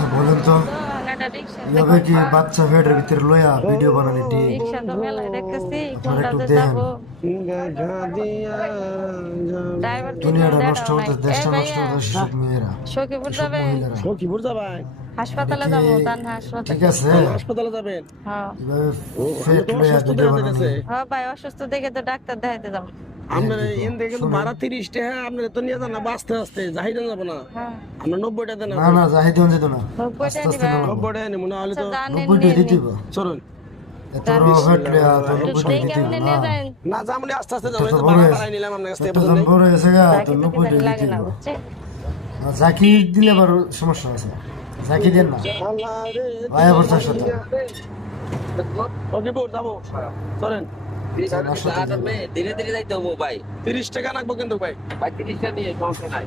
আচ্ছা বলেন তো এভাবে কি বাচ্চা ফেটের ভিতরে লইয়া ভিডিও বানানি ঠিক রিক্সা তো মেলায় দেখতেছি আপনারা একটু কোনটাতে দেখেন যাবো ড্রাইভার দুনিয়াটা নষ্ট দেখাও নাই হতে এই দেশটা নষ্ট ভাইয়া হতে শিশু মেয়েরা সখীপুর এসব যাবে মহিলারা সখীপুর যাবেন? হাসপাতালে এটা কি যাবো তার হাসপাতালে ঠিক আছে হাসপাতালে যাবেন? হ্যাঁ এভাবে ও, ফেট আমি তো লইয়া অসুস্থ ভিডিও দেখা বানানি যাইতেছে। হ্যাঁ ভাই অসুস্থ দেখে তো ডাক্তার দেখাইতে যাবো আপনার এই এন দেখে তো শুনুন। ভাড়া 30 টাকা, আপনার তো নিয়ে যান না বাঁচতে আসতে জাহিদা যাবো না। হ্যাঁ আমরা 90 টাকা দেন। না না জাহিদ যেত না 90 আস্তে টাকা আস্তে দিবা? নামাবো 90 টাকা নেবো না হলে আচ্ছা তো জানেন 90 টাকা দিতে হবে চলুন। এত বড় ফেট লইয়া তো 90 টাকা দেখে দিতে কেমনে হবে নিয়ে না যান না জামলে আস্তে আস্তে যাবো, এটা এই তো তো বড় ভাড়া হয়েছে। বাড়াই নিলাম আপনার কাছ থেকে এত বুঝলেন দাম নাই? বড় হয়েছে গা তো তাকে 90 টাকা লাগে দিতে না হবে বুঝছে জাকি দিলে আবার সমস্যা আছে জাকি দেন না ভাই আবার 400 টাকা সখীপুর যাবো চলেন। ধীরে ধীরে যাইতে হবো ভাই 30 টাকা রাখবো কিন্তু ভাই। ভাই 30টা নিয়ে সমস্যা নাই